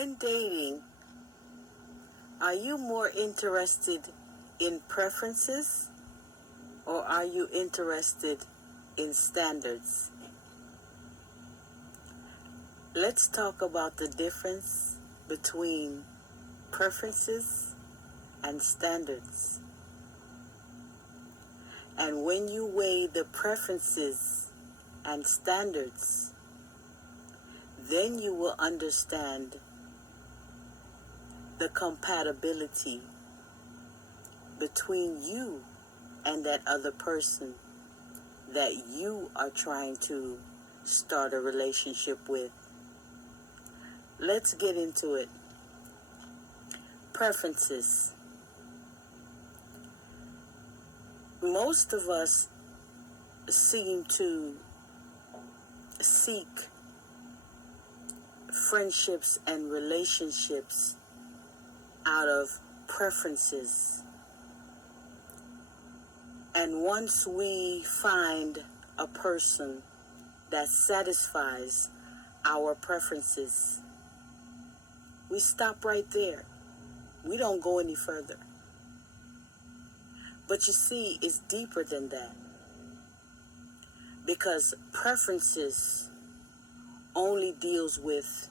when dating, are you more interested in preferences or are you interested in standards? Let's talk about the difference between preferences and standards. And when you weigh the preferences and standards, then you will understand the compatibility between you and that other person that you are trying to start a relationship with. Let's get into it. Preferences. Most of us seem to seek friendships and relationships out of preferences. And once we find a person that satisfies our preferences, we stop right there. We don't go any further. But you see, it's deeper than that. Because preferences only deals with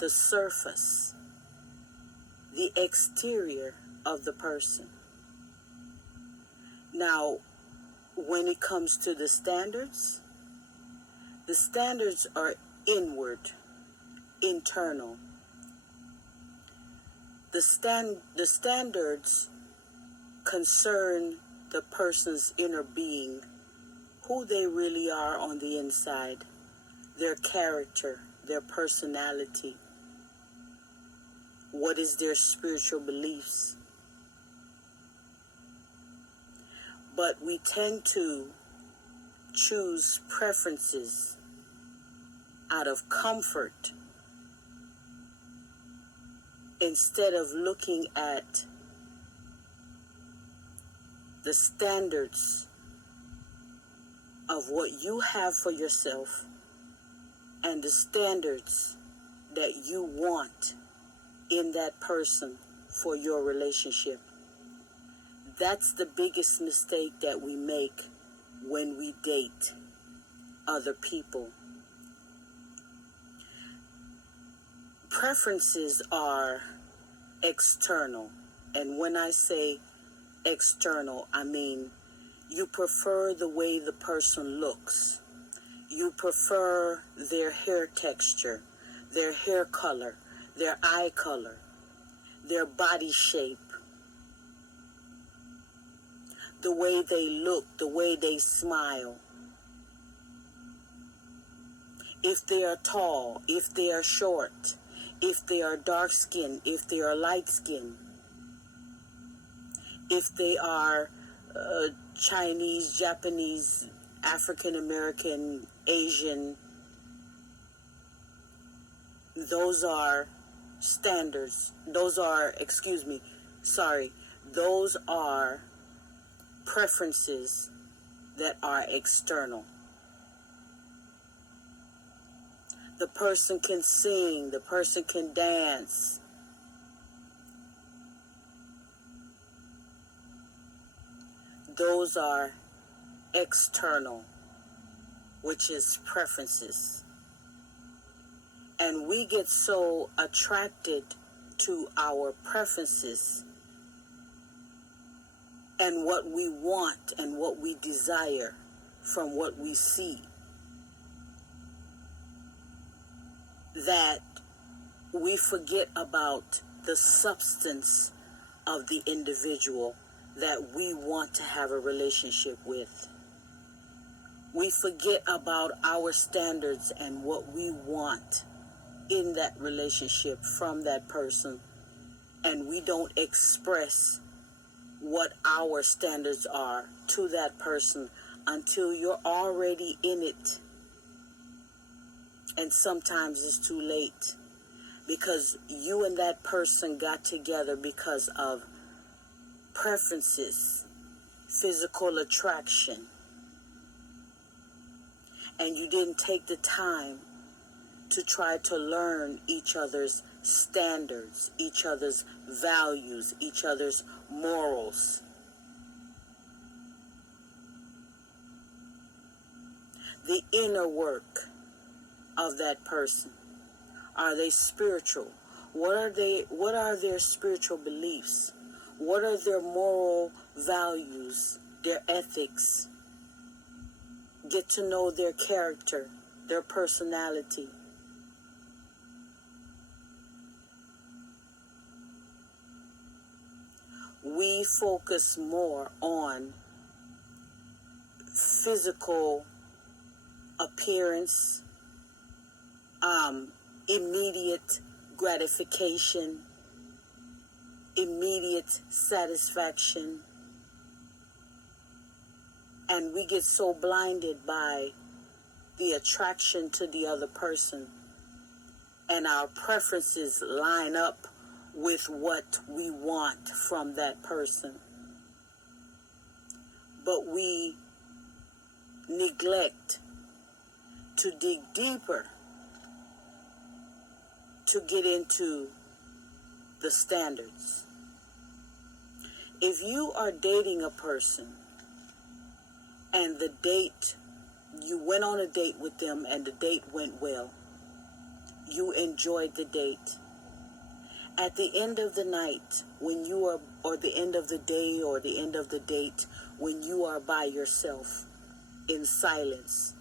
the surface, the exterior of the person. Now, when it comes to the standards are inward, internal. The standards concern the person's inner being, who they really are on the inside, their character, their personality, what is their spiritual beliefs. But we tend to choose preferences out of comfort instead of looking at the standards of what you have for yourself and the standards that you want in that person for your relationship. That's the biggest mistake that we make when we date other people. Preferences are external. And when I say external, I mean you prefer the way the person looks. You prefer their hair texture, their hair color, their eye color, their body shape, the way they look, the way they smile. If they are tall, if they are short, if they are dark skinned, if they are light skinned, if they are Chinese, Japanese, African American, Asian, those are standards. Those are preferences that are external. The person can sing, the person can dance. Those are external, which is preferences. And we get so attracted to our preferences and what we want and what we desire from what we see, that we forget about the substance of the individual that we want to have a relationship with. We forget about our standards and what we want in that relationship from that person, and we don't express what our standards are to that person until you're already in it. And sometimes it's too late, because you and that person got together because of preferences, physical attraction, and you didn't take the time to try to learn each other's standards, each other's values, each other's morals. The inner work of that person. Are they spiritual? What are their spiritual beliefs? What are their moral values, their ethics? Get to know their character, their personality. We focus more on physical appearance, immediate gratification, immediate satisfaction, and we get so blinded by the attraction to the other person, and our preferences line up with what we want from that person. But we neglect to dig deeper to get into the standards. If you are dating a person and you went on a date with them and the date went well, you enjoyed the date. At the end of the night, or the end of the day, or the end of the date, when you are by yourself in silence,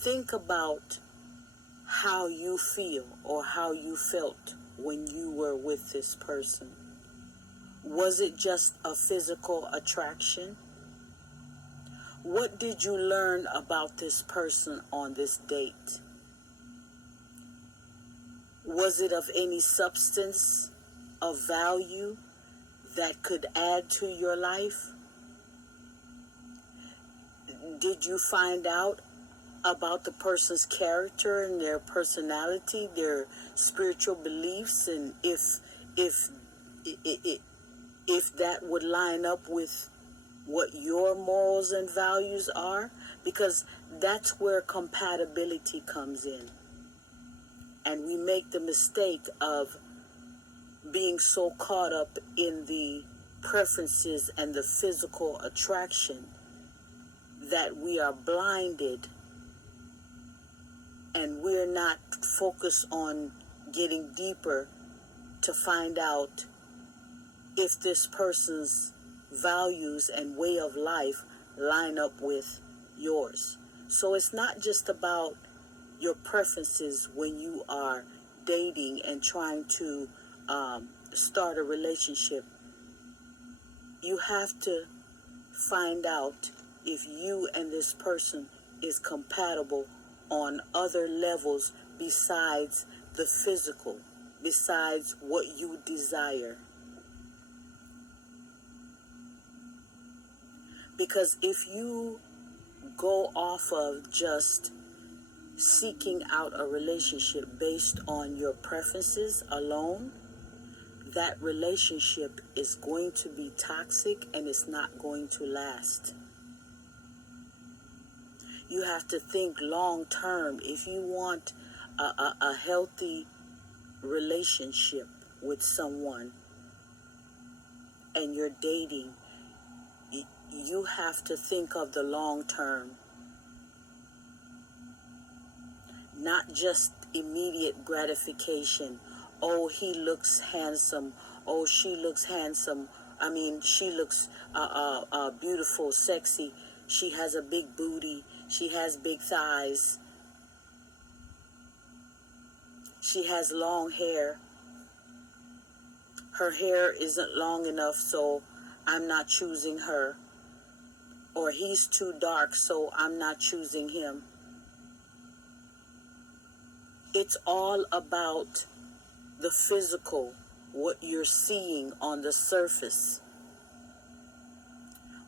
think about how you feel or how you felt when you were with this person. Was it just a physical attraction? What did you learn about this person on this date? Was it of any substance, of value that could add to your life? Did you find out about the person's character and their personality, their spiritual beliefs, and if that would line up with what your morals and values are? Because that's where compatibility comes in. And we make the mistake of being so caught up in the preferences and the physical attraction that we are blinded and we're not focused on getting deeper to find out if this person's values and way of life line up with yours. So it's not just about your preferences when you are dating and trying to start a relationship. You have to find out if you and this person is compatible on other levels besides the physical, besides what you desire. Because if you go off of just seeking out a relationship based on your preferences alone, that relationship is going to be toxic and it's not going to last. You have to think long term. If you want a healthy relationship with someone and you're dating, you have to think of the long term. Not just immediate gratification. Oh, he looks handsome. Oh, she looks handsome. I mean, she looks beautiful, sexy. She has a big booty. She has big thighs. She has long hair. Her hair isn't long enough, so I'm not choosing her. Or he's too dark, so I'm not choosing him. It's all about the physical, what you're seeing on the surface.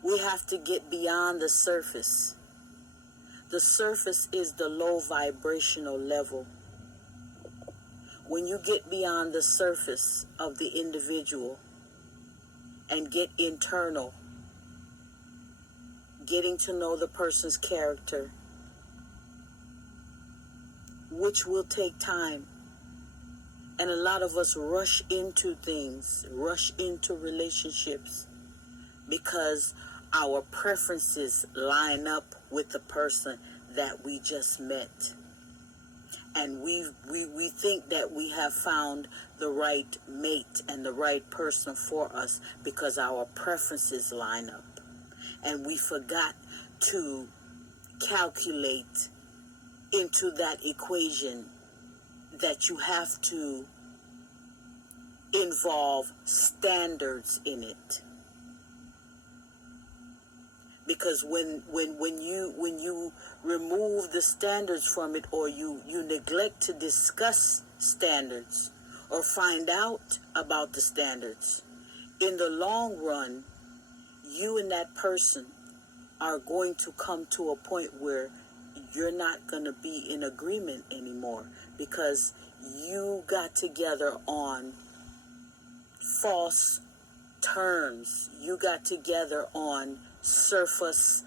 We have to get beyond the surface. The surface is the low vibrational level. When you get beyond the surface of the individual and get internal, getting to know the person's character, which will take time. And a lot of us rush into things, rush into relationships because our preferences line up with the person that we just met. And we think that we have found the right mate and the right person for us because our preferences line up. And we forgot to calculate into that equation that you have to involve standards in it. Because when you remove the standards from it, or you neglect to discuss standards or find out about the standards, in the long run, you and that person are going to come to a point where you're not going to be in agreement anymore, because you got together on false terms. You got together on surface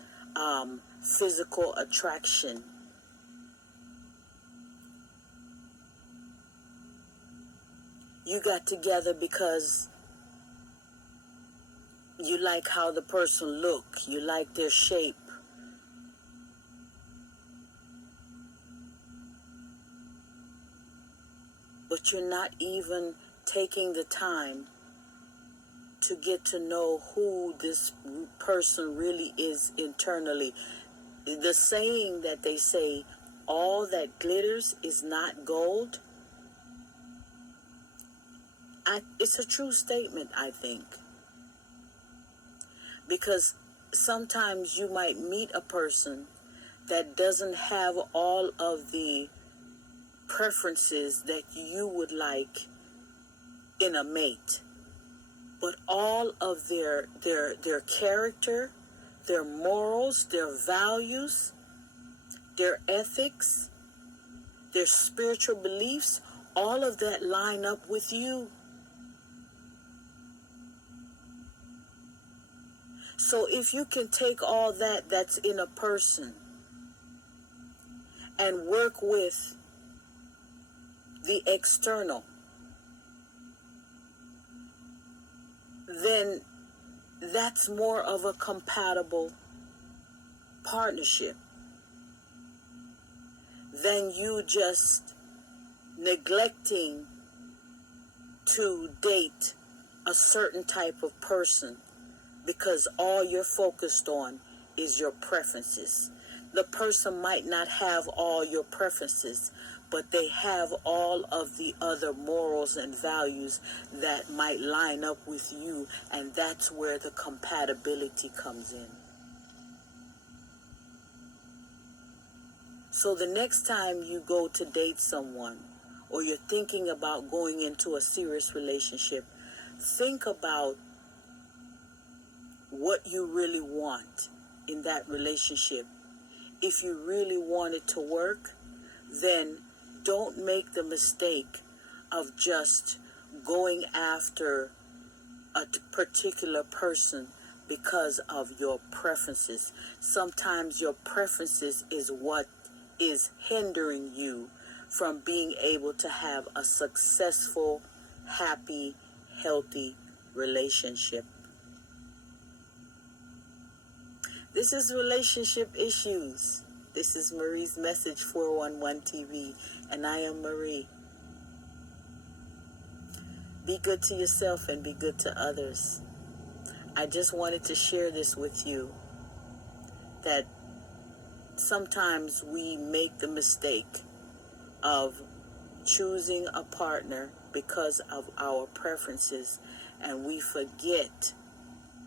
physical attraction. You got together because you like how the person look, you like their shape. But you're not even taking the time to get to know who this person really is internally. The saying that they say, all that glitters is not gold, it's a true statement, I think. Because sometimes you might meet a person that doesn't have all of the preferences that you would like in a mate, but all of their character, their morals, their values, their ethics, their spiritual beliefs, all of that line up with you. So if you can take all that's in a person and work with the external, then that's more of a compatible partnership than you just neglecting to date a certain type of person because all you're focused on is your preferences. The person might not have all your preferences, but they have all of the other morals and values that might line up with you, and that's where the compatibility comes in. So the next time you go to date someone, or you're thinking about going into a serious relationship, think about what you really want in that relationship. If you really want it to work, then don't make the mistake of just going after a particular person because of your preferences. Sometimes your preferences is what is hindering you from being able to have a successful, happy, healthy relationship. This is Relationship Issues. This is Marie's Message 411 TV, and I am Marie. Be good to yourself and be good to others. I just wanted to share this with you, that sometimes we make the mistake of choosing a partner because of our preferences, and we forget,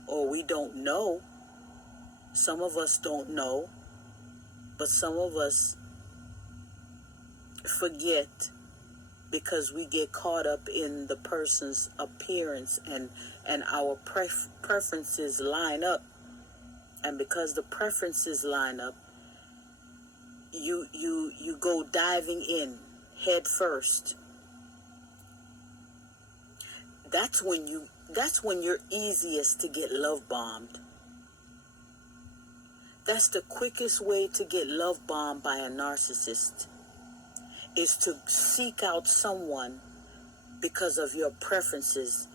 or we don't know. Some of us don't know, but some of us forget because we get caught up in the person's appearance, and our preferences line up. And because the preferences line up, you go diving in head first. That's when you're easiest to get love bombed. That's the quickest way to get love bombed by a narcissist, is to seek out someone because of your preferences,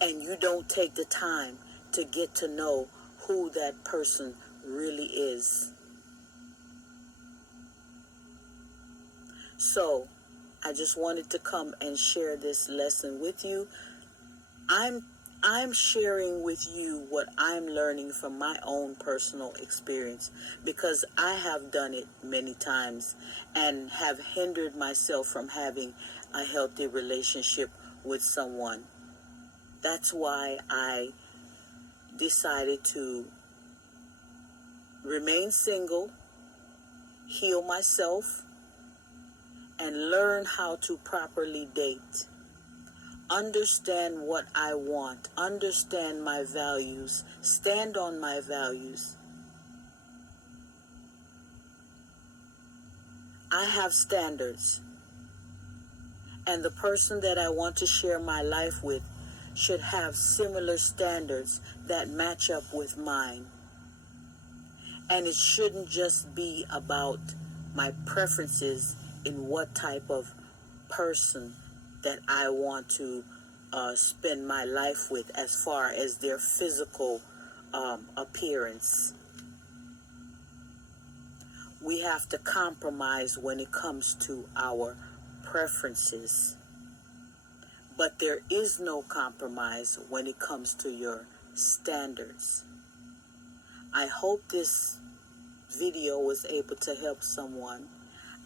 and you don't take the time to get to know who that person really is. So, I just wanted to come and share this lesson with you. I'm sharing with you what I'm learning from my own personal experience, because I have done it many times and have hindered myself from having a healthy relationship with someone. That's why I decided to remain single, heal myself, and learn how to properly date. Understand what I want, understand my values, stand on my values. I have standards, and the person that I want to share my life with should have similar standards that match up with mine. And it shouldn't just be about my preferences in what type of person that I want to spend my life with, as far as their physical appearance. We have to compromise when it comes to our preferences. But there is no compromise when it comes to your standards. I hope this video was able to help someone.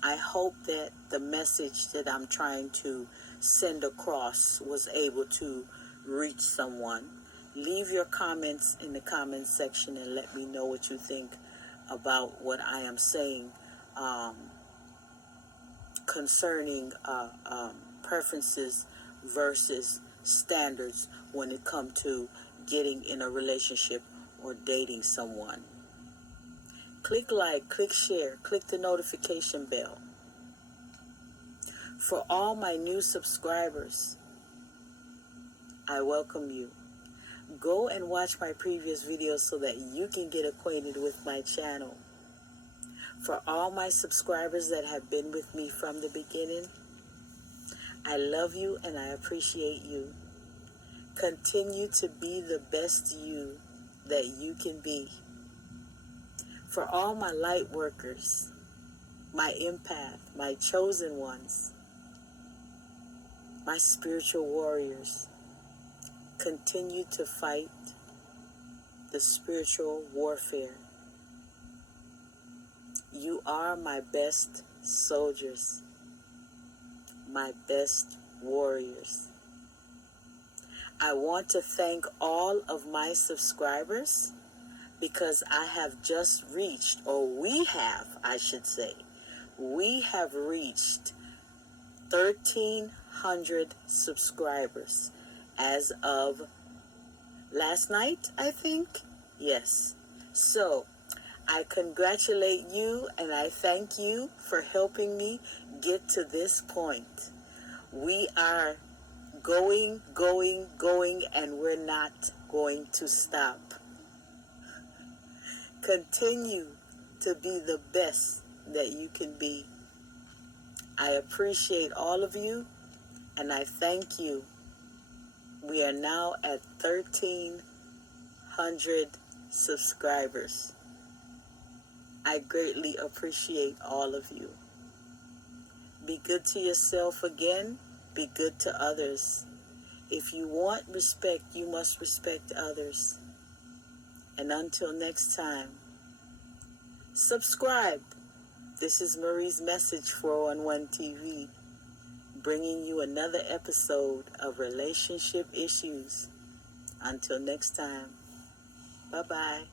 I hope that the message that I'm trying to send across was able to reach someone. Leave your comments in the comment section and let me know what you think about what I am saying concerning preferences versus standards when it comes to getting in a relationship or dating someone. Click like, click share, click the notification bell. For all my new subscribers, I welcome you. Go and watch my previous videos so that you can get acquainted with my channel. For all my subscribers that have been with me from the beginning, I love you and I appreciate you. Continue to be the best you that you can be. For all my light workers, my empath, my chosen ones, my spiritual warriors, continue to fight the spiritual warfare. You are my best soldiers, my best warriors. I want to thank all of my subscribers, because I have just reached, or we have, I should say, we have reached 1,300 subscribers as of last night, I think. Yes. So I congratulate you and I thank you for helping me get to this point. We are going, and we're not going to stop. Continue to be the best that you can be. I appreciate all of you, and I thank you. We are now at 1,300 subscribers. I greatly appreciate all of you. Be good to yourself again. Be good to others. If you want respect, you must respect others. And until next time, subscribe. This is Marie's Message 411 TV, bringing you another episode of Relationship Issues. Until next time, bye-bye.